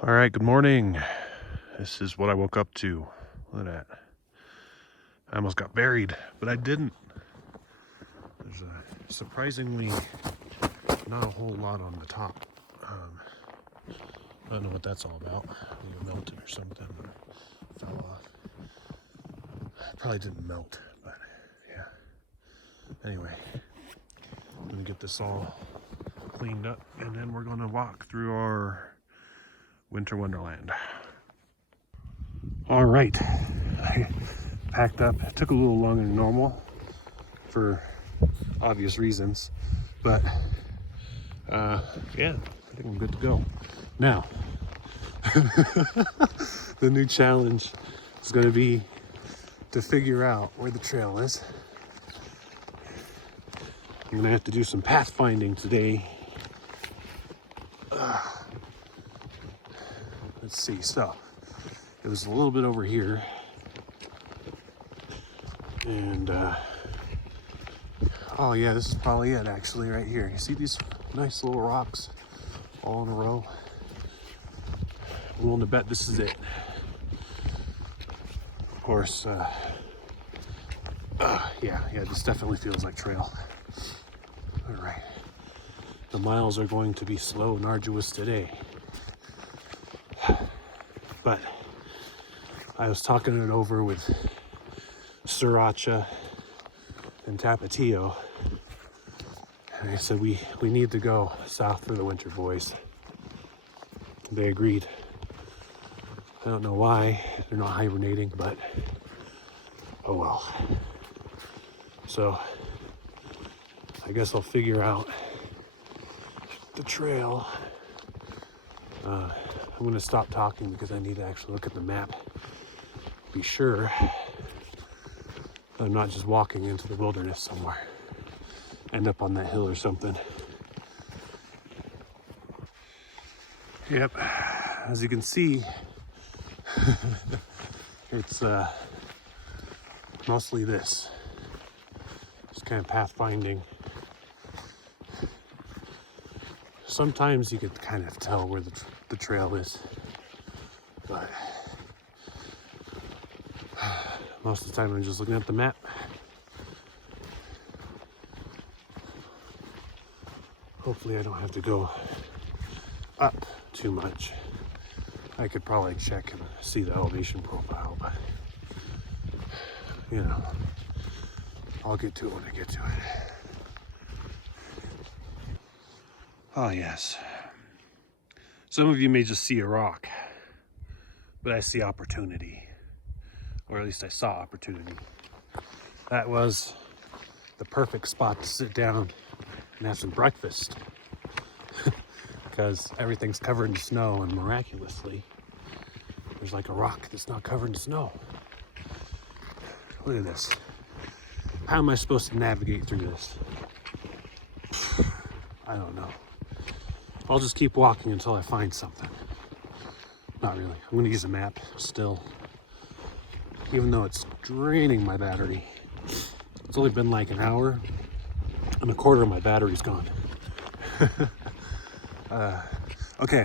All right, good morning. This is what I woke up to. Look at that. I almost got buried, but I didn't. There's surprisingly not a whole lot on the top. I don't know what that's all about. Maybe it melted or something, or fell off. Probably didn't melt, but yeah. Anyway, I'm gonna get this all cleaned up, and then we're gonna walk through our winter wonderland. All right, I packed up. It took a little longer than normal for obvious reasons, but yeah, I think I'm good to go. Now, the new challenge is going to be to figure out where the trail is. I'm going to have to do some pathfinding today. Let's see, so it was a little bit over here, and oh yeah, this is probably it actually right here. You see these nice little rocks all in a row? I'm willing to bet this is it. Of course, yeah, this definitely feels like trail. All right, the miles are going to be slow and arduous today. But I was talking it over with Sriracha and Tapatio, and I said we need to go south for the winter, boys. They agreed. I don't know why they're not hibernating, but oh well. So I guess I'll figure out the trail. I'm gonna stop talking because I need to actually look at the map, be sure that I'm not just walking into the wilderness somewhere, end up on that hill or something. Yep, as you can see, it's mostly this, just kind of pathfinding. Sometimes you could kind of tell where the trail is, but most of the time I'm just looking at the map. Hopefully I don't have to go up too much. I could probably check and see the elevation profile, but you know, I'll get to it when I get to it. Oh yes. Some of you may just see a rock, but I see opportunity. Or at least I saw opportunity. That was the perfect spot to sit down and have some breakfast. Because everything's covered in snow, and miraculously, there's like a rock that's not covered in snow. Look at this. How am I supposed to navigate through this? I don't know. I'll just keep walking until I find something. Not really. I'm gonna use a map still. Even though it's draining my battery. It's only been like an hour and a quarter of my battery's gone. Okay,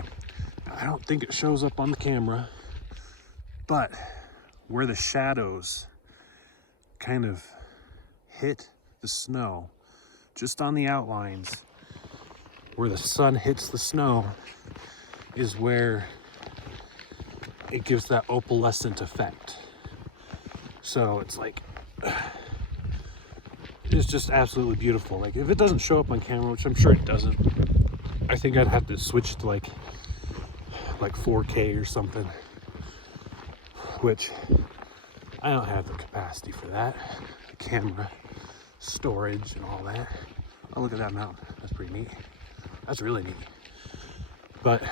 I don't think it shows up on the camera, but where the shadows kind of hit the snow, just on the outlines, where the sun hits the snow, is where it gives that opalescent effect. So it's like, it's just absolutely beautiful. Like if it doesn't show up on camera, which I'm sure it doesn't, I think I'd have to switch to like 4K or something, which I don't have the capacity for that. Camera, storage and all that. Oh, look at that mountain. That's pretty neat. That's really neat. But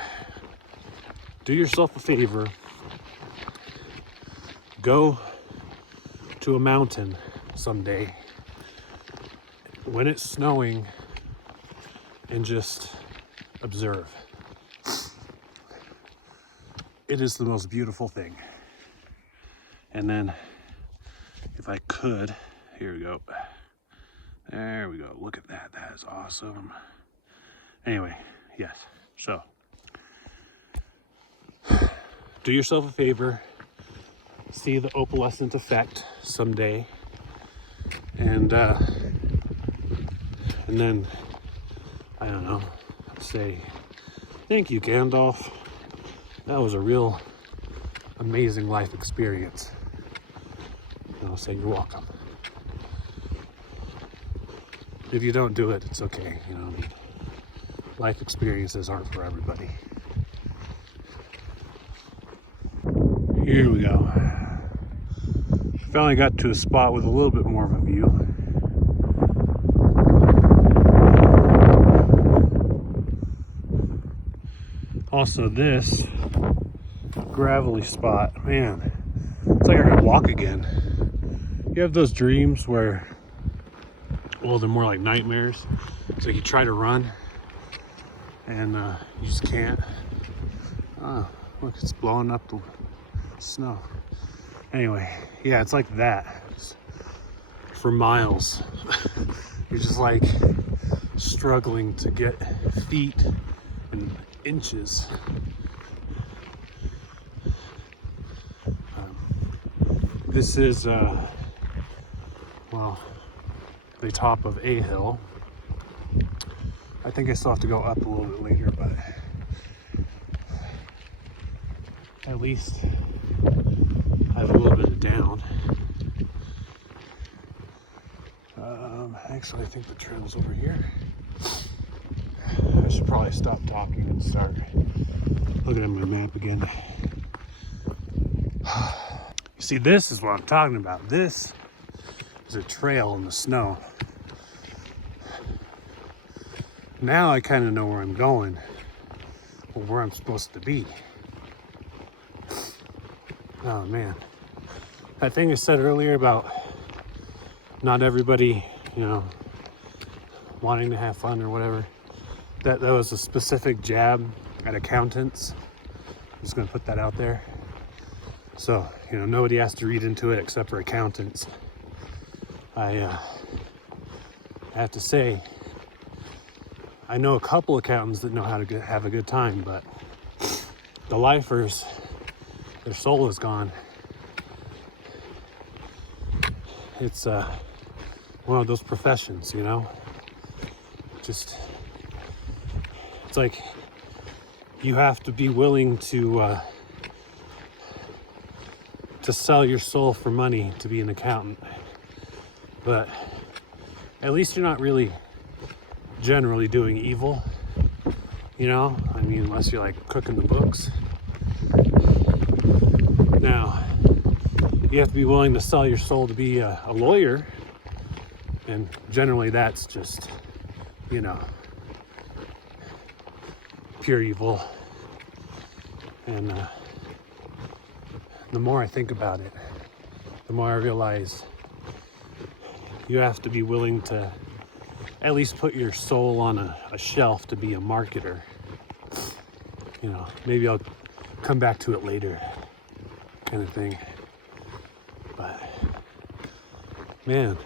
do yourself a favor. Go to a mountain someday when it's snowing and just observe. It is the most beautiful thing. And then if I could, here we go. There we go. Look at that. That is awesome. Anyway, yes. So do yourself a favor, see the opalescent effect someday, and then, I don't know, say, thank you, Gandalf. That was a real amazing life experience. And I'll say, you're welcome. If you don't do it, it's okay. You know what I mean? Life experiences aren't for everybody. Here we go. Finally got to a spot with a little bit more of a view. Also, this gravelly spot, man, it's like I could walk again. You have those dreams where, well, they're more like nightmares. It's like you try to run and you just can't. Oh, look, it's blowing up the snow. Anyway, yeah, it's like that. It's for miles. You're just like struggling to get feet and inches. This is, well, the top of a hill. I think I still have to go up a little bit later, but at least I have a little bit of down. Actually, I think the trail's over here. I should probably stop talking and start looking at my map again. You see, this is what I'm talking about. This is a trail in the snow. Now I kind of know where I'm going, or where I'm supposed to be. Oh man. That thing I said earlier about not everybody, you know, wanting to have fun or whatever, that was a specific jab at accountants. I'm just gonna put that out there. So, you know, nobody has to read into it except for accountants. I have to say, I know a couple accountants that know how to have a good time, but the lifers, their soul is gone. It's one of those professions, you know? Just, it's like you have to be willing to sell your soul for money to be an accountant. But at least you're not really generally doing evil, you know? I mean, unless you're like cooking the books. Now, you have to be willing to sell your soul to be a lawyer, and generally that's just, you know, pure evil. And the more I think about it, the more I realize you have to be willing to at least put your soul on a shelf to be a marketer. You know, maybe I'll come back to it later, kind of thing. But man,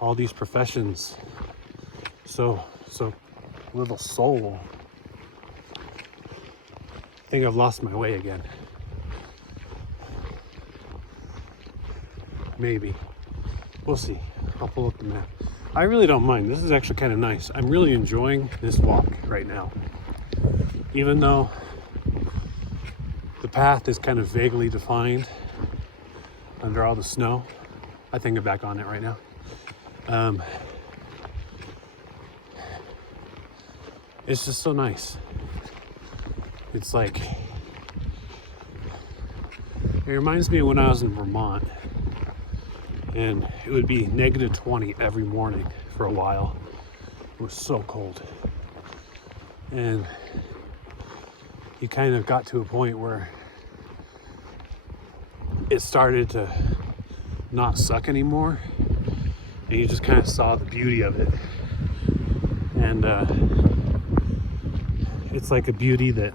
all these professions, so little soul. I think I've lost my way again. Maybe. We'll see. I'll pull up the map. I really don't mind. This is actually kind of nice. I'm really enjoying this walk right now. Even though the path is kind of vaguely defined under all the snow. I think I'm back on it right now. It's just so nice. It's like, it reminds me of when I was in Vermont. And it would be -20 every morning for a while. It was so cold. And you kind of got to a point where it started to not suck anymore. And you just kind of saw the beauty of it. And it's like a beauty that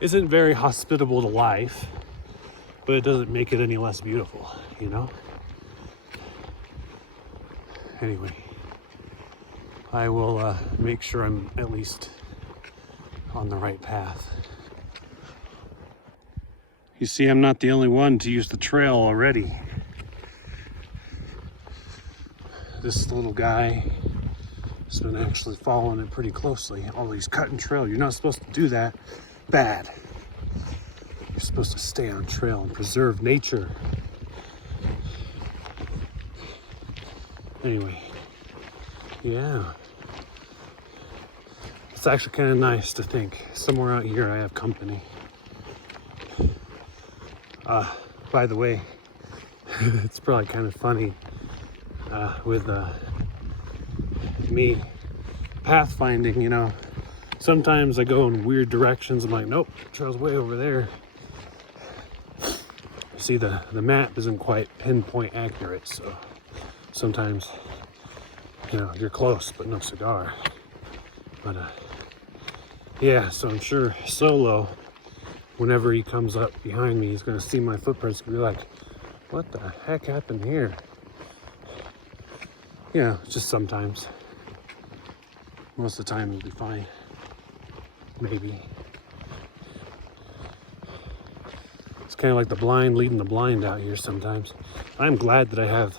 isn't very hospitable to life, but it doesn't make it any less beautiful, you know? Anyway, I will make sure I'm at least on the right path. You see, I'm not the only one to use the trail already. This little guy has been actually following it pretty closely. Oh, he's cutting trail. You're not supposed to do that. Bad. You're supposed to stay on trail and preserve nature. Anyway, yeah. It's actually kind of nice to think somewhere out here I have company. By the way, it's probably kind of funny with me pathfinding, you know. Sometimes I go in weird directions. I'm like, nope, trail's way over there. See, the map isn't quite pinpoint accurate, so sometimes, you know, you're close but no cigar. But yeah, so I'm sure Solo, whenever he comes up behind me, he's gonna see my footprints and be like, what the heck happened here? You know, just sometimes. Most of the time it'll be fine. Maybe. It's kind of like the blind leading the blind out here sometimes. I'm glad that I have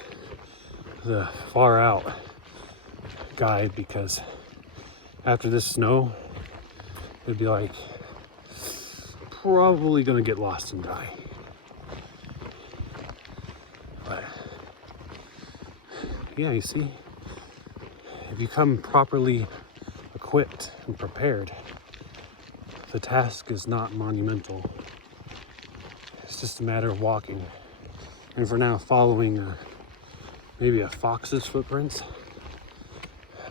the far out guide, because after this snow, it'd be like probably gonna get lost and die. But yeah, you see, if you come properly equipped and prepared, the task is not monumental. It's just a matter of walking, and for now following maybe a fox's footprints.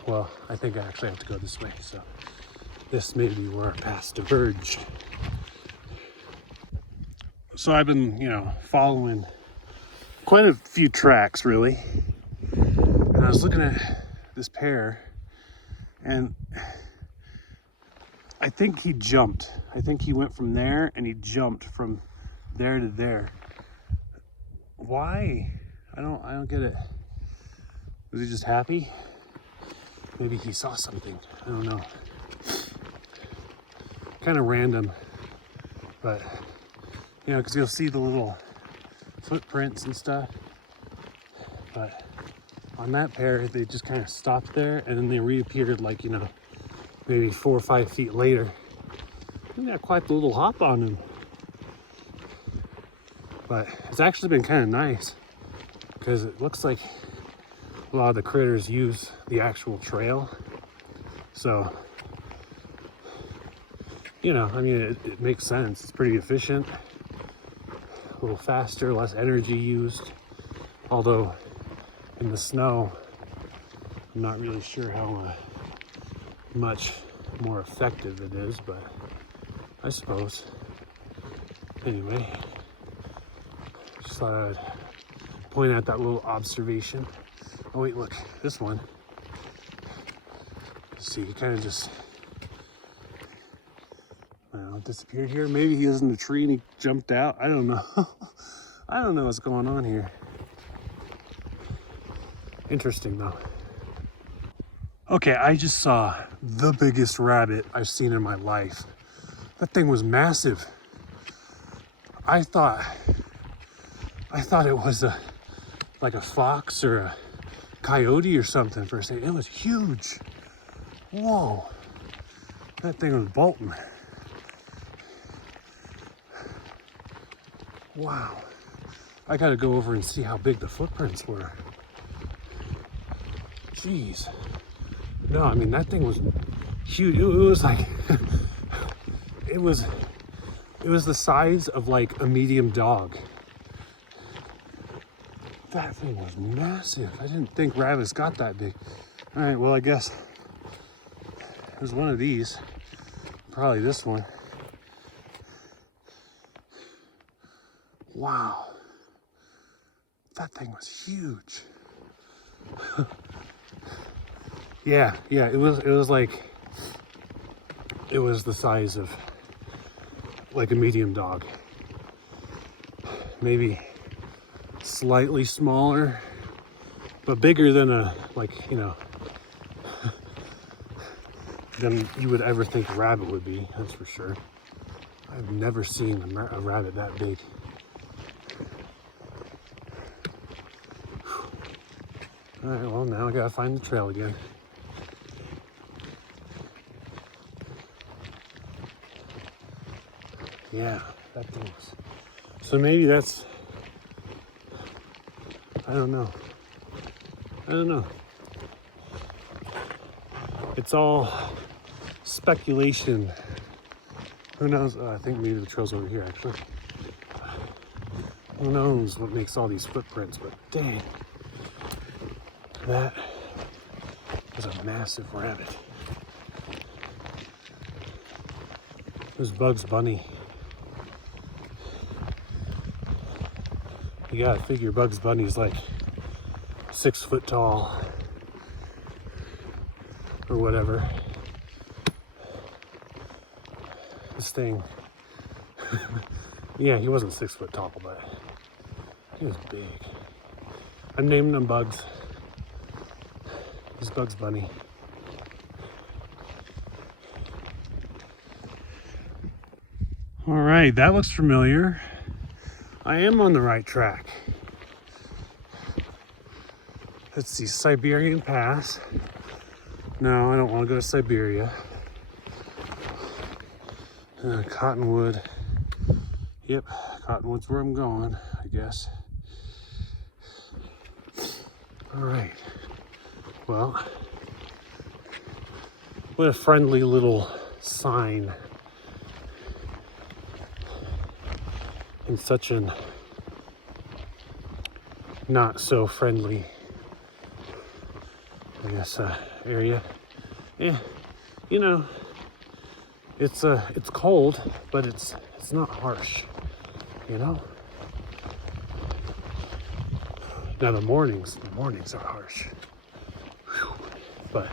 Well, I think I actually have to go this way, so this may be where our paths diverge. So I've been, you know, following quite a few tracks, really. And I was looking at this pair, and I think he jumped. I think he went from there and he jumped from there to there. Why? I don't get it. Was he just happy? Maybe he saw something. I don't know. Kind of random, but you know, because you'll see the little footprints and stuff. But on that pair, they just kind of stopped there and then they reappeared, like, you know, maybe 4 or 5 feet later. He got quite the little hop on him. But it's actually been kind of nice, because it looks like a lot of the critters use the actual trail. So, you know, I mean, it makes sense. It's pretty efficient, a little faster, less energy used. Although in the snow, I'm not really sure how much more effective it is, but I suppose. Anyway, just thought I'd point out that little observation. Oh wait, look, this one. See, he kind of just, I don't know, disappeared here. Maybe he was in the tree and he jumped out. I don't know. I don't know what's going on here. Interesting though. Okay, I just saw the biggest rabbit I've seen in my life. That thing was massive. I thought it was like a fox or a coyote or something for a second. It was huge. Whoa, that thing was bolting. Wow, I gotta go over and see how big the footprints were. Jeez. No, I mean, that thing was huge. It was like, it was the size of like a medium dog. That thing was massive. I didn't think rabbits got that big. All right, well, I guess there's one of these. Probably this one. Wow. That thing was huge. Yeah, it was like, it was the size of like a medium dog. Maybe slightly smaller, but bigger than a, like, you know, than you would ever think a rabbit would be, that's for sure. I've never seen a rabbit that big. All right, well, now I gotta find the trail again. Yeah, that thing was. So maybe that's, I don't know. It's all speculation. Who knows? I think maybe the trail's over here, actually. Who knows what makes all these footprints, but dang. That was a massive rabbit. It was Bugs Bunny. You gotta figure Bugs Bunny's like 6 foot tall or whatever. This thing, yeah, he wasn't 6 foot tall, but he was big. I'm naming him Bugs. He's Bugs Bunny. All right, that looks familiar. I am on the right track. Let's see, Siberian Pass. No, I don't want to go to Siberia. Cottonwood. Yep, Cottonwood's where I'm going, I guess. All right. Well, what a friendly little sign. In such an not so friendly, I guess, area. Yeah, you know, it's cold, but it's not harsh, you know. Now the mornings are harsh. Whew. But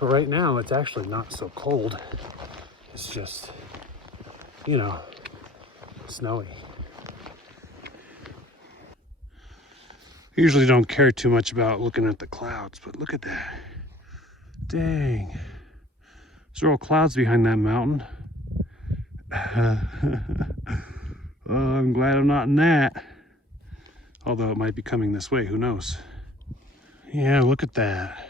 right now it's actually not so cold. It's just, you know, snowy. I usually don't care too much about looking at the clouds, but look at that. Dang. There's all clouds behind that mountain. Oh, I'm glad I'm not in that. Although it might be coming this way, who knows? Yeah, look at that.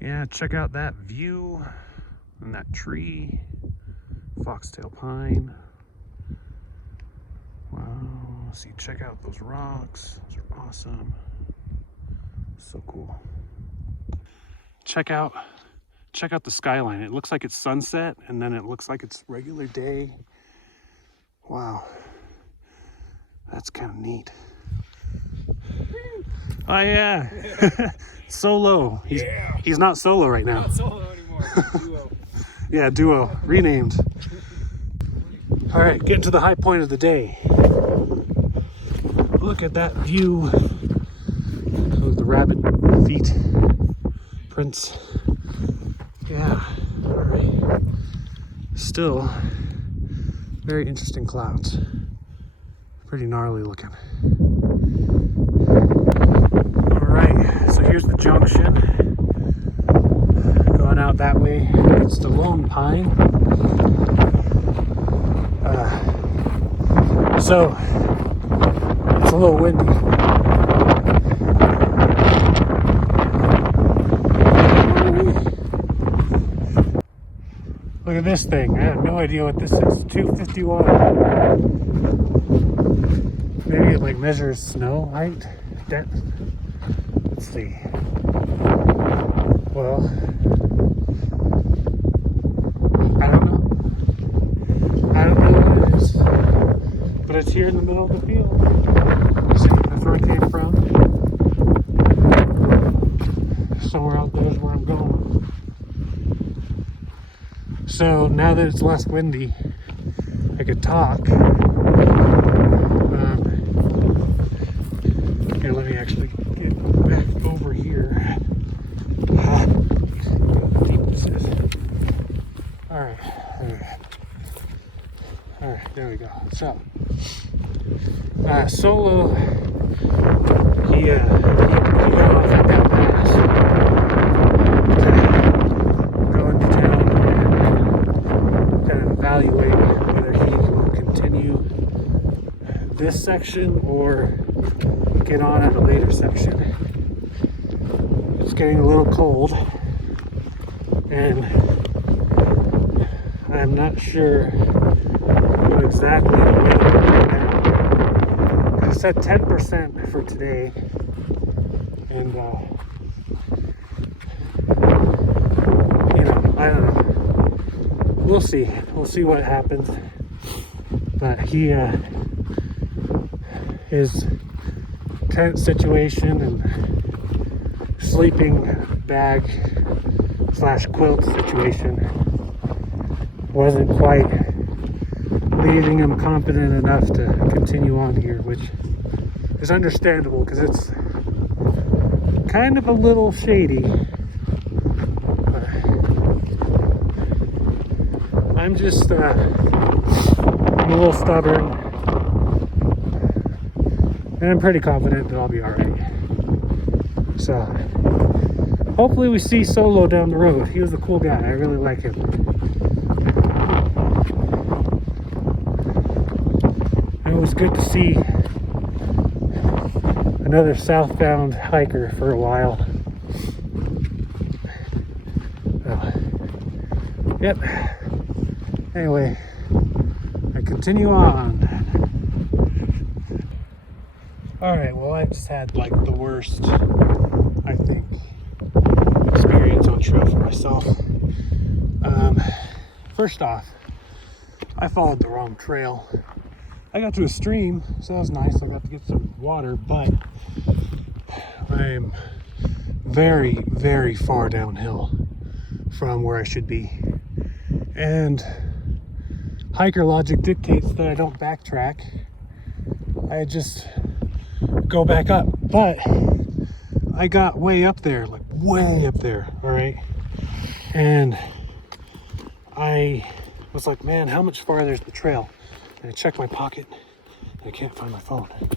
Yeah, check out that view and that tree, foxtail pine. Wow, see, check out those rocks. Those are awesome. So cool. Check out the skyline. It looks like it's sunset and then it looks like it's regular day. Wow, that's kind of neat. Oh yeah, solo. He's not solo right now. Not solo anymore. Duo. Yeah, duo, renamed. All right, getting to the high point of the day. Look at that view of the rabbit feet prints. Yeah, all right. Still very interesting clouds. Pretty gnarly looking. So here's the junction. Going out that way, it's the Lone Pine. So it's a little windy. Look at this thing. I have no idea what this is. 251. Maybe it like measures snow height, depth. Let's see. Well, I don't know what it is, but it's here in the middle of the field. See, that's where I came from. Somewhere out there is where I'm going. So now that it's less windy, I could talk. Here, let me actually get back over here. How deep this is. All right. All right, there we go. So, Solo, he got off at that pass to go into town and kind of evaluate whether he will continue this section or get on at a later section. It's getting a little cold, and I'm not sure what exactly the weather will do now. It said 10% for today, and I don't know. We'll see. We'll see what happens. But his tent situation and sleeping bag / quilt situation wasn't quite leaving him confident enough to continue on here, which is understandable because it's kind of a little shady. But I'm just I'm a little stubborn, and I'm pretty confident that I'll be alright. So hopefully we see Solo down the road. He was a cool guy. I really like him. It was good to see another southbound hiker for a while. Yep. Anyway, I continue on. Alright, well, I just had like the worst, I think, experience on trail for myself. First off, I followed the wrong trail. I got to a stream, so that was nice. I got to get some water, but I am very, very far downhill from where I should be. And hiker logic dictates that I don't backtrack. I just go back up. But I got way up there, like way up there, all right? And I was like, man, how much farther is the trail? And I checked my pocket, and I can't find my phone. And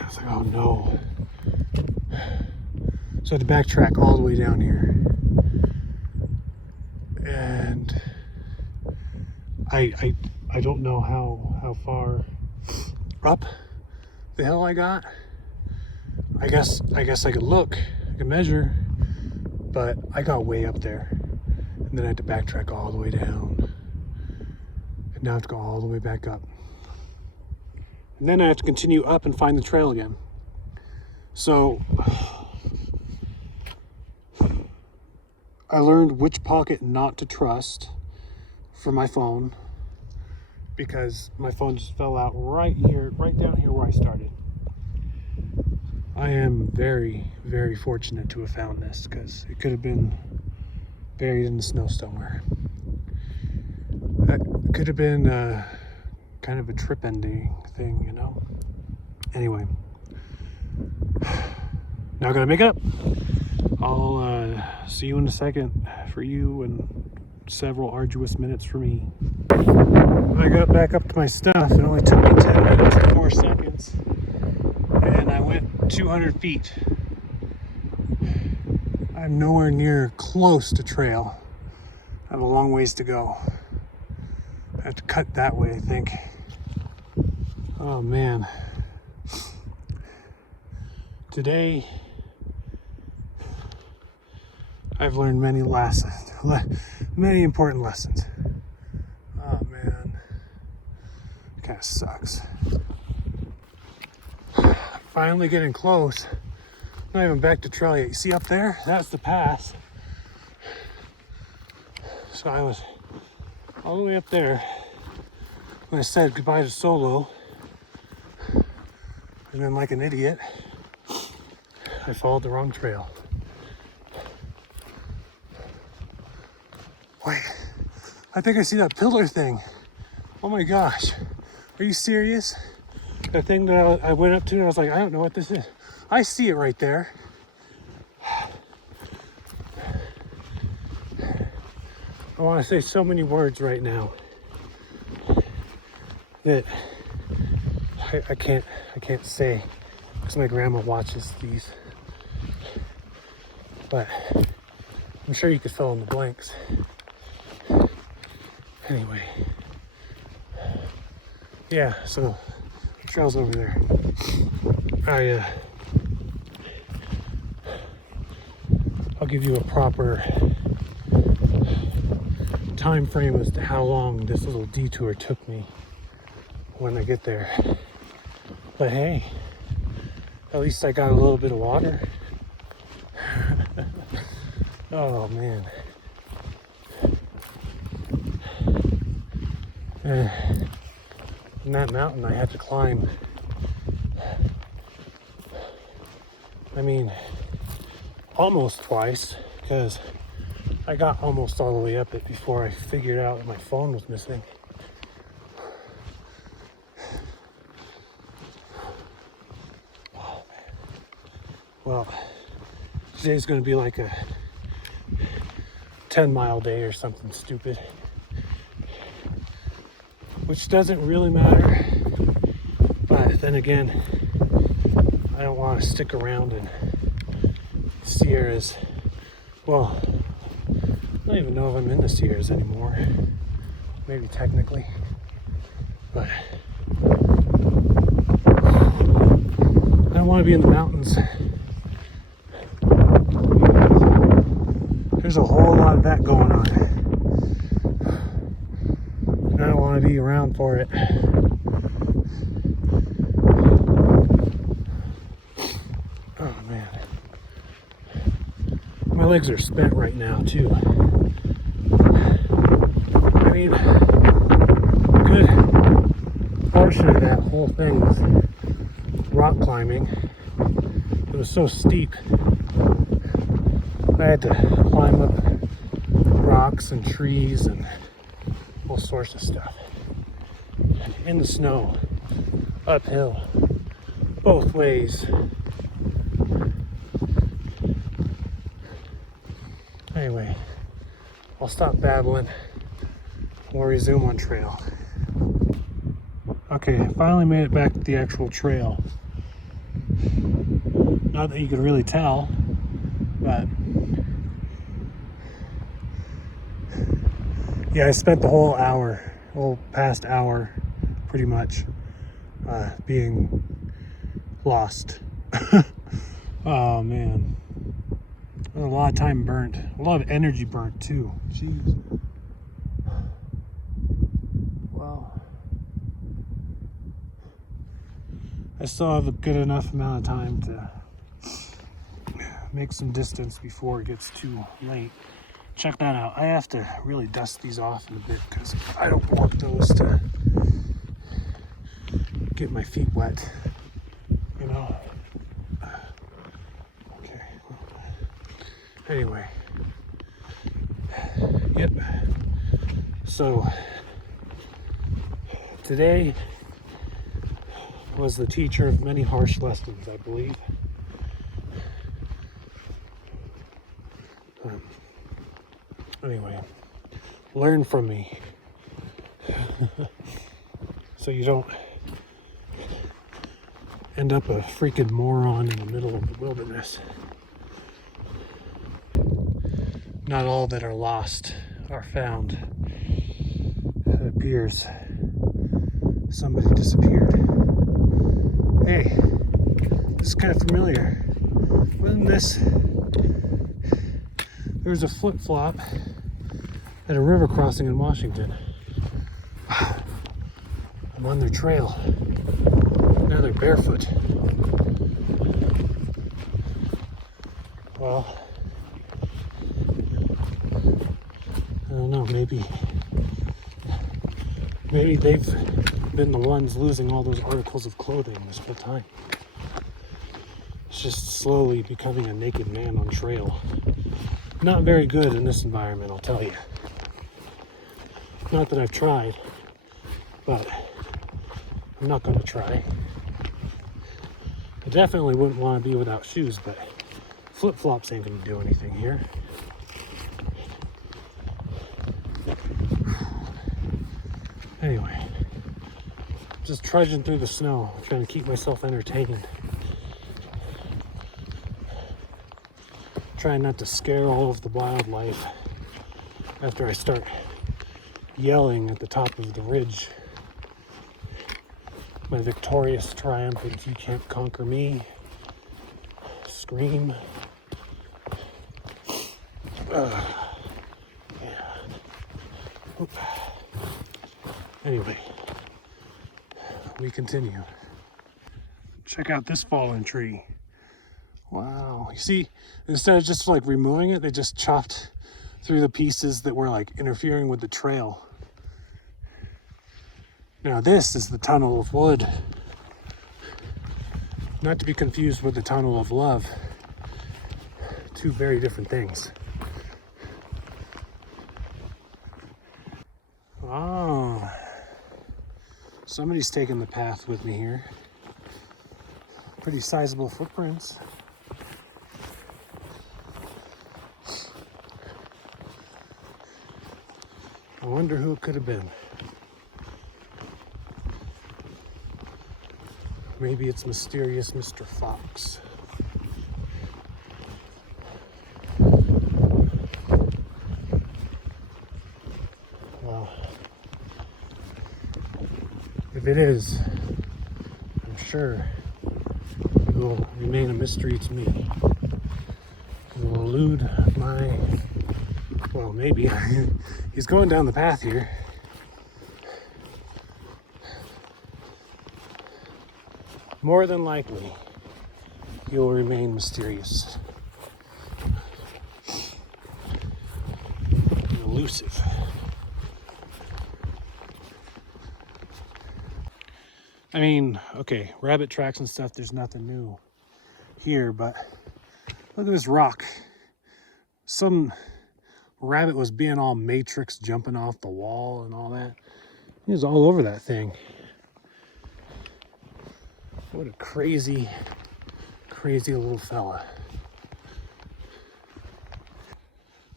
I was like, oh no. So I had to backtrack all the way down here. And I don't know how far up the hill I got. I guess I could look, I could measure, but I got way up there. And then I had to backtrack all the way down. And now I have to go all the way back up. And then I have to continue up and find the trail again. So I learned which pocket not to trust for my phone, because my phone just fell out right here, right down here where I started. I am very, very fortunate to have found this, because it could have been buried in the snow somewhere. That could have been kind of a trip ending thing, you know? Anyway, now I gotta make it up. I'll see you in a second for you, and several arduous minutes for me. I got back up to my stuff. It only took me 10 minutes and 4 seconds, and I went 200 feet. I'm nowhere near close to trail. I have a long ways to go. I have to cut that way, I think. Oh man. Today, I've learned many lessons, many important lessons. Oh man, it kind of sucks. Finally getting close. Not even back to trail yet. You see up there? That's the pass. So I was all the way up there when I said goodbye to Solo. And then, like an idiot, I followed the wrong trail. Wait, I think I see that pillar thing. Oh my gosh, are you serious? That thing that I went up to and I was like, I don't know what this is. I see it right there. I want to say so many words right now that I can't say because my grandma watches these. But I'm sure you could fill in the blanks. Anyway, yeah, so the trail's over there. I'll give you a proper time frame as to how long this little detour took me when I get there. But hey, at least I got a little bit of water. Oh man. And that mountain I had to climb, I mean, almost twice, because I got almost all the way up it before I figured out that my phone was missing. Oh, man. Well, today's going to be like a 10-mile day or something stupid, which doesn't really matter. But then again, I don't want to stick around in Sierras. Well, I don't even know if I'm in the Sierras anymore. Maybe technically. But I don't want to be in the mountains. There's a whole lot of that going on. And I don't want to be around for it. Oh man. My legs are spent right now too. I mean, a good portion of that whole thing was rock climbing. It was so steep. I had to climb up rocks and trees and all sorts of stuff. In the snow, uphill, both ways. Anyway, I'll stop babbling. We'll resume on trail. Okay, I finally made it back to the actual trail. Not that you could really tell, but yeah, I spent the whole past hour, pretty much, being lost. Oh man. A lot of time burnt. A lot of energy burnt too. Jeez. Wow. I still have a good enough amount of time to make some distance before it gets too late. Check that out. I have to really dust these off in a bit because I don't want those to get my feet wet, you know. Okay. Anyway. Yep. So today was the teacher of many harsh lessons, I believe. Anyway, learn from me so you don't end up a freaking moron in the middle of the wilderness. Not all that are lost are found. It appears somebody disappeared. Hey, this is kind of familiar. Wasn't this? There was a flip-flop at a river crossing in Washington. I'm on their trail. Now they're barefoot. Well, I don't know, maybe they've been the ones losing all those articles of clothing this whole time. It's just slowly becoming a naked man on trail. Not very good in this environment, I'll tell you. Not that I've tried, but I'm not going to try. I definitely wouldn't want to be without shoes, but flip-flops ain't going to do anything here. Anyway, just trudging through the snow, trying to keep myself entertained. Trying not to scare all of the wildlife after I start yelling at the top of the ridge. My victorious triumphant, you can't conquer me. Scream. Yeah. Oop. Anyway, we continue. Check out this fallen tree. Wow. You see, instead of just like removing it, they just chopped through the pieces that were like interfering with the trail. Now this is the tunnel of wood. Not to be confused with the tunnel of love. Two very different things. Oh, somebody's taking the path with me here. Pretty sizable footprints. I wonder who it could have been. Maybe it's mysterious Mr. Fox. Well, if it is, I'm sure it will remain a mystery to me. It will elude my, well, maybe. He's going down the path here. More than likely, he will remain mysterious and elusive. I mean, okay, rabbit tracks and stuff, there's nothing new here, but look at this rock. Some rabbit was being all Matrix, jumping off the wall and all that. He was all over that thing. What a crazy, crazy little fella.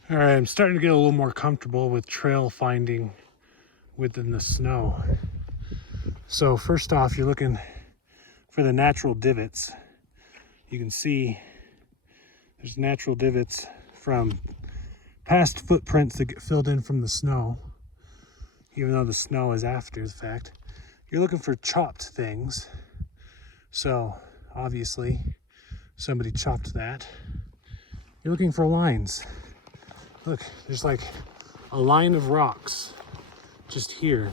All right, I'm starting to get a little more comfortable with trail finding within the snow. So first off, you're looking for the natural divots. You can see there's natural divots from past footprints that get filled in from the snow, even though the snow is after the fact. You're looking for chopped things. So obviously somebody chopped that. You're looking for lines. Look, there's like a line of rocks just here.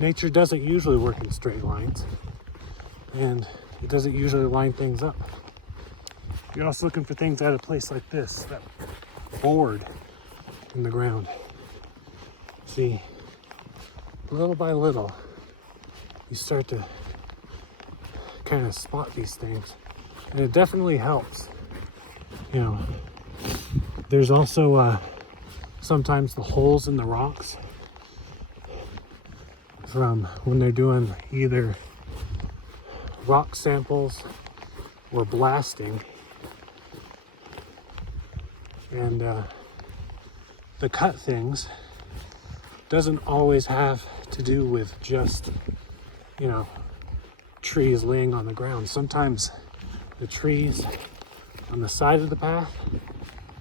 Nature doesn't usually work in straight lines, and it doesn't usually line things up. You're also looking for things at a place like this, that board in the ground. See, little by little, you start to kind of spot these things, and it definitely helps. You know, there's also sometimes the holes in the rocks from when they're doing either rock samples or blasting, and the cut things doesn't always have to do with just, you know, trees laying on the ground. Sometimes the trees on the side of the path,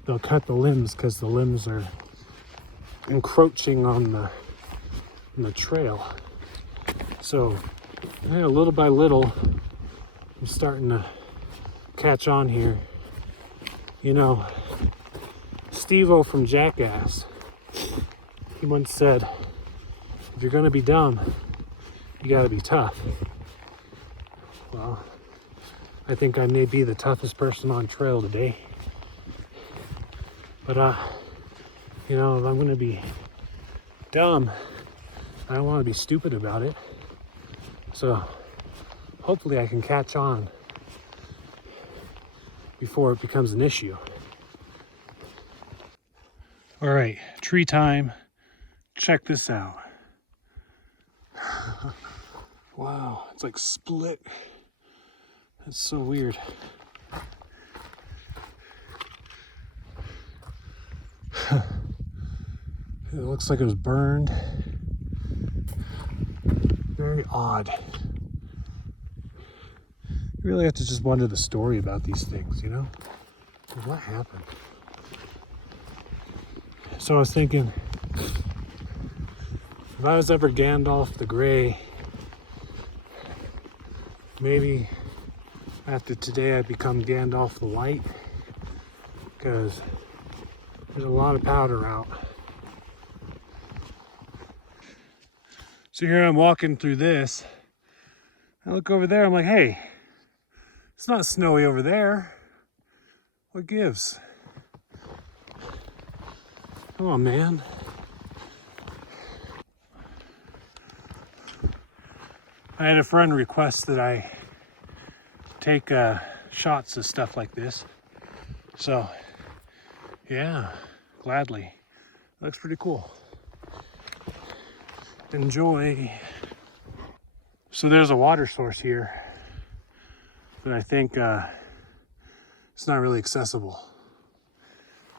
they'll cut the limbs because the limbs are encroaching on the trail. So yeah, little by little, I'm starting to catch on here. You know, Steve-O from Jackass, he once said, if you're gonna be dumb, you gotta be tough. Well, I think I may be the toughest person on trail today. But you know, if I'm gonna be dumb, I don't want to be stupid about it. So hopefully I can catch on before it becomes an issue. All right, tree time. Check this out. Wow, it's like split. That's so weird. It looks like it was burned. Very odd. You really have to just wonder the story about these things, you know? What happened? So I was thinking, if I was ever Gandalf the Grey, maybe after today I'd become Gandalf the White, because there's a lot of powder out. So here I'm walking through this. I look over there, I'm like, hey, it's not snowy over there. What gives? Come on, man. I had a friend request that I take shots of stuff like this. So, yeah, gladly. Looks pretty cool. Enjoy. So there's a water source here, but I think it's not really accessible.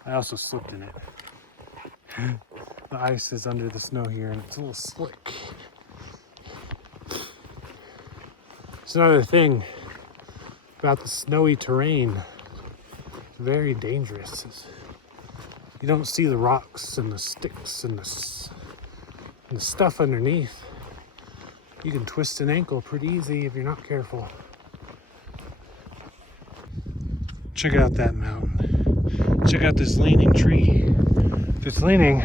I also slipped in it. The ice is under the snow here and it's a little slick. It's another thing about the snowy terrain. It's very dangerous. You don't see the rocks and the sticks and the stuff underneath. You can twist an ankle pretty easy if you're not careful. Check out that mountain. Check out this leaning tree. If it's leaning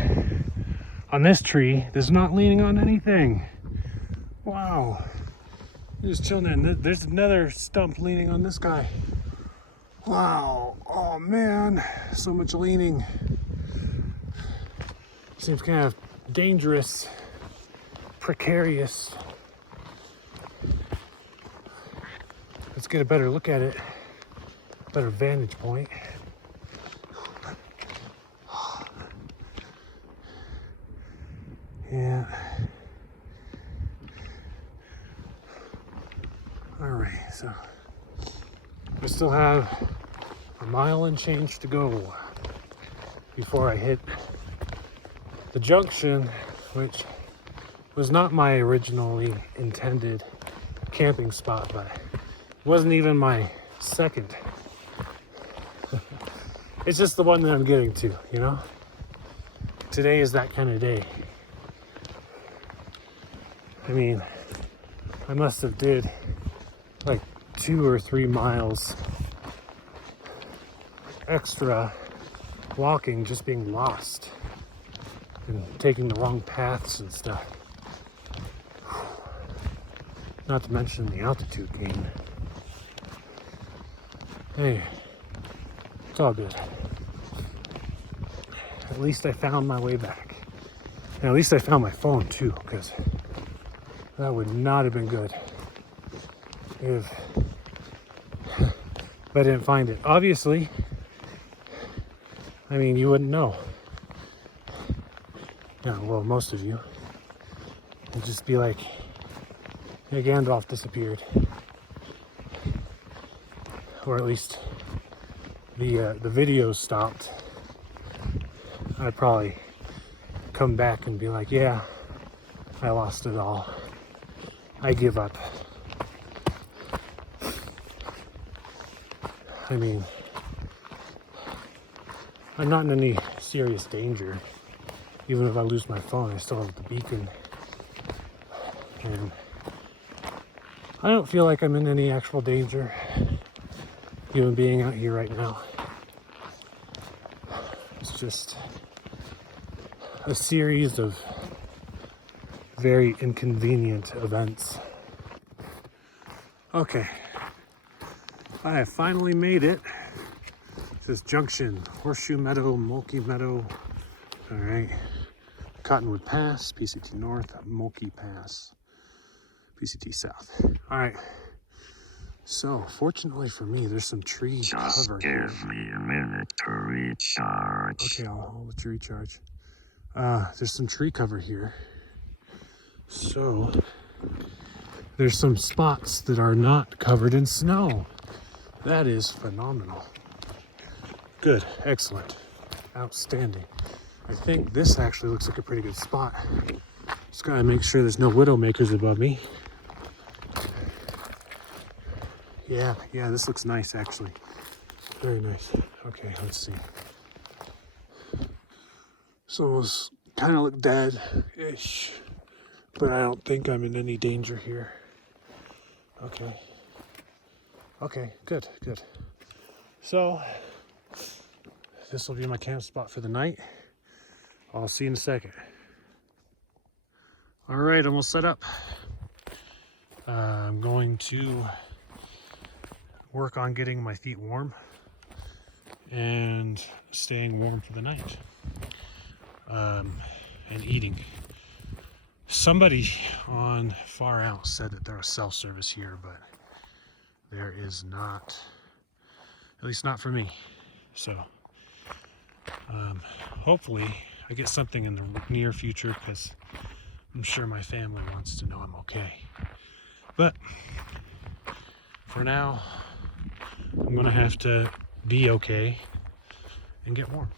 on this tree, it's not leaning on anything. Wow. You're just chilling there. And there's another stump leaning on this guy. Wow. Oh man, so much leaning. Seems kind of dangerous, precarious. Let's get a better look at it, better vantage point. Yeah. All right, so we still have a mile and change to go before I hit the junction, which was not my originally intended camping spot, but it wasn't even my second. It's just the one that I'm getting to, you know? Today is that kind of day. I mean, I must have did like 2 or 3 miles extra walking, just being lost and taking the wrong paths and stuff. Not to mention the altitude gain. Hey, it's all good. At least I found my way back. And at least I found my phone too, because that would not have been good if I didn't find it. Obviously, I mean, you wouldn't know. Yeah, well, most of you. It'd just be like, hey, Gandalf disappeared. Or at least the video stopped. I'd probably come back and be like, yeah, I lost it all. I give up. I mean, I'm not in any serious danger. Even if I lose my phone, I still have the beacon. And I don't feel like I'm in any actual danger, even being out here right now. It's just a series of very inconvenient events. Okay, I have finally made it. This is Junction, Horseshoe Meadow, Mulkey Meadow. All right, Cottonwood Pass, PCT North, Mulkey Pass, PCT South. All right. So, fortunately for me, there's some tree cover here. Just give me a minute to recharge. Okay, I'll let you recharge. There's some tree cover here. So, there's some spots that are not covered in snow. That is phenomenal. Good, excellent, outstanding. I think this actually looks like a pretty good spot Just gotta make sure there's no widowmakers above me. Yeah, this looks nice actually. Very nice. Okay, let's see. So those kind of look dead-ish, but I don't think I'm in any danger here. Okay. Okay, good. So, this will be my camp spot for the night. I'll see you in a second. All right, I'm all set up. I'm going to work on getting my feet warm and staying warm for the night. And eating. Somebody on Far Out said that there was self-service here, but there is not, at least not for me. So hopefully I get something in the near future, because I'm sure my family wants to know I'm okay. But for now, I'm gonna have to be okay and get warm.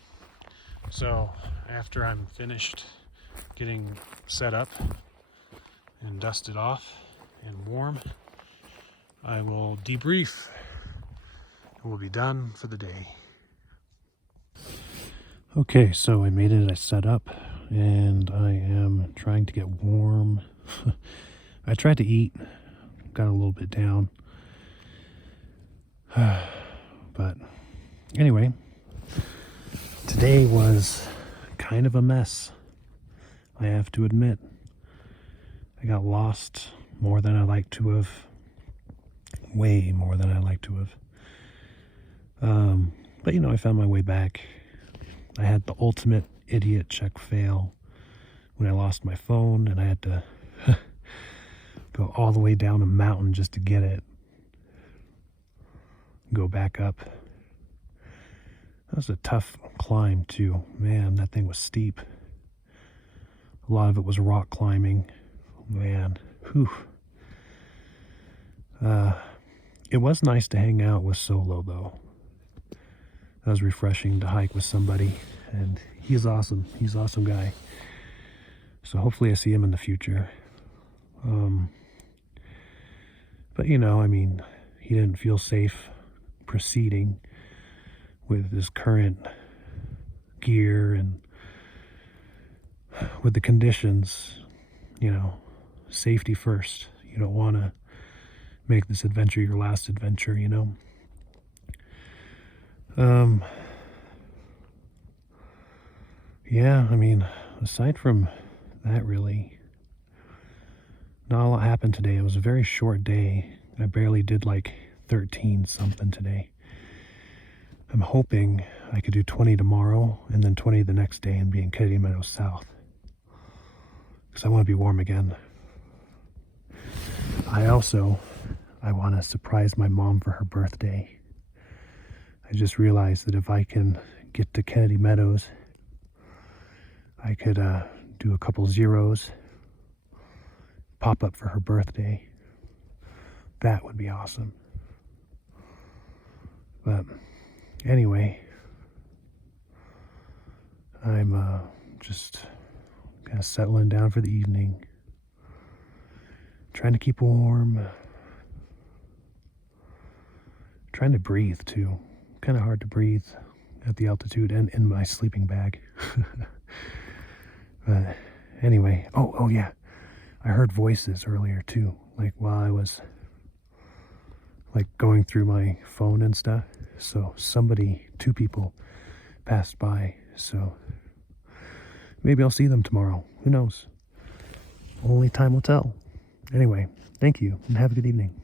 So after I'm finished getting set up and dusted off and warm, I will debrief and we'll be done for the day. Okay, so I made it, I set up, and I am trying to get warm. I tried to eat, got a little bit down. But anyway, today was kind of a mess, I have to admit. I got lost more than I like to have. Way more than I like to have. But you know, I found my way back. I had the ultimate idiot check fail when I lost my phone, and I had to go all the way down a mountain just to get it. Go back up. That was a tough climb too. Man, that thing was steep. A lot of it was rock climbing. Man, whew. It was nice to hang out with Solo though. That was refreshing to hike with somebody, and he's awesome. He's an awesome guy. So hopefully I see him in the future. But you know, I mean, he didn't feel safe proceeding with his current gear and with the conditions. You know, safety first. You don't want to make this adventure your last adventure, you know. Yeah, I mean, aside from that, really, not a lot happened today. It was a very short day. I barely did like 13 something today. I'm hoping I could do 20 tomorrow and then 20 the next day and be in Kennedy Meadows South, because I want to be warm again. I want to surprise my mom for her birthday. I just realized that if I can get to Kennedy Meadows, I could do a couple zeros, pop up for her birthday. That would be awesome. But anyway, I'm just kind of settling down for the evening. Trying to keep warm. Trying to breathe too. Kind of hard to breathe at the altitude and in my sleeping bag. But anyway, oh yeah, I heard voices earlier too, like while I was like going through my phone and stuff. So two people passed by, so maybe I'll see them tomorrow. Who knows? Only time will tell. Anyway, thank you and have a good evening.